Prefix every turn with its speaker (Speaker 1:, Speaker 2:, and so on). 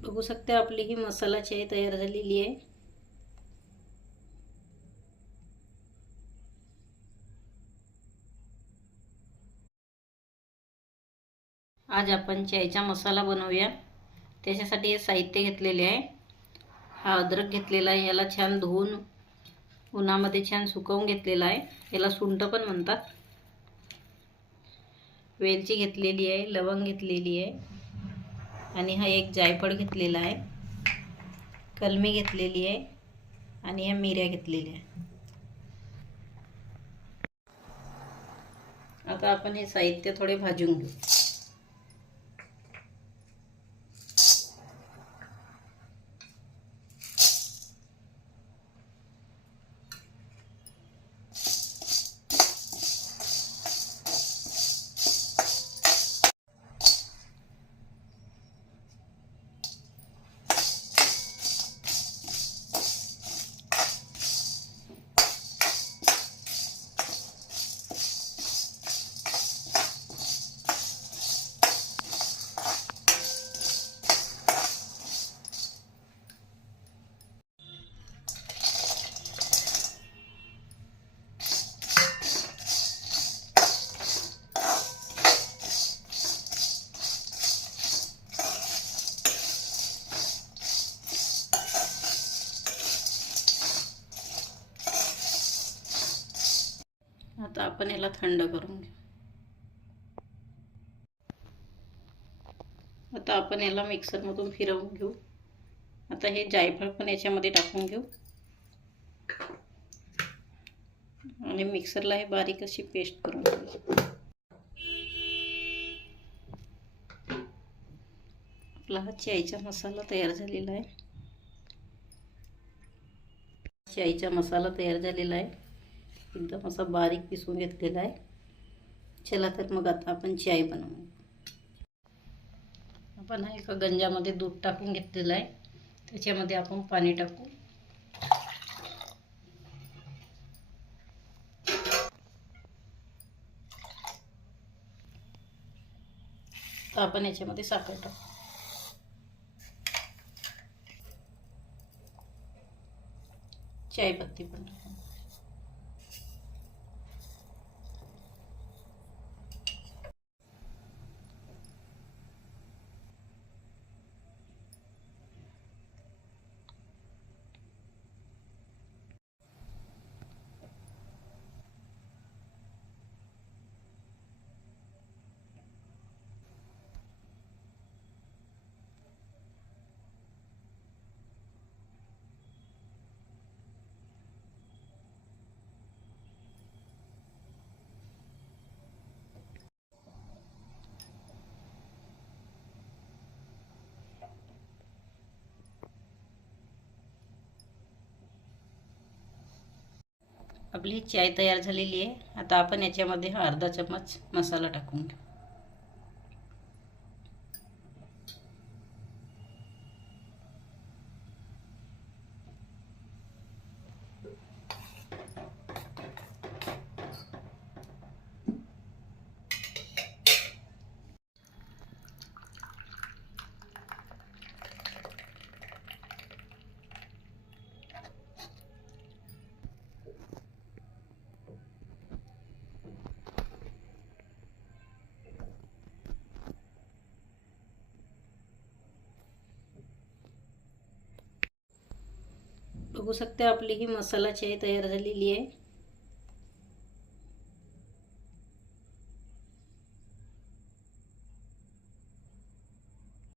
Speaker 1: बघू शकते आपली ही मसाला चाय तयार झालेली आहे. आज आपण चायचा मसाला बनवूया. त्याच्यासाठी हे साहित्य घेतलेले आहे. हा अद्रक घेतलेला आहे याला छान धुवून उन्हामध्ये छान सुकवून घेतलेला आहे. याला सुंठ पण म्हणतात. वेलची घेतलेली आहे लवंग घेतलेली आहे. आणि हा एक जायफळ घेतलेला आहे. कलमी घेतलेली आहे आणि ह्या मिऱ्या घेतलेल्या आहे आता आपण हे साहित्य थोडे भाजून घेऊ. आता आपण याला थंड करून घेऊ. आता आपण याला मिक्सरमधून फिरवून घेऊ. आता हे जायफळ पण याच्यामध्ये टाकून घेऊ. आणि मिक्सरला हे बारीक अशी पेस्ट करून घेऊ. आपला हा चायचा मसाला तयार झालेला आहे. चायचा मसाला तयार झालेला आहे. एकदम असा बारीक पिसून घेतलेला आहे. चला तर मग आता आपण चाय बनवू. आपण हा एका गंजामध्ये दूध टाकून घेतलेलं आहे. त्याच्यामध्ये आपण पाणी टाकू. आपण याच्यामध्ये साखर टाकू. चाय पत्ती पण टाकू. आपली चाय तयार झालेली आहे. आता आपण याच्यामध्ये हा अर्धा चम्मच मसाला टाकून घेऊ. हो बघू शकते आपली ही मसाला चाय तयार झालेली आहे.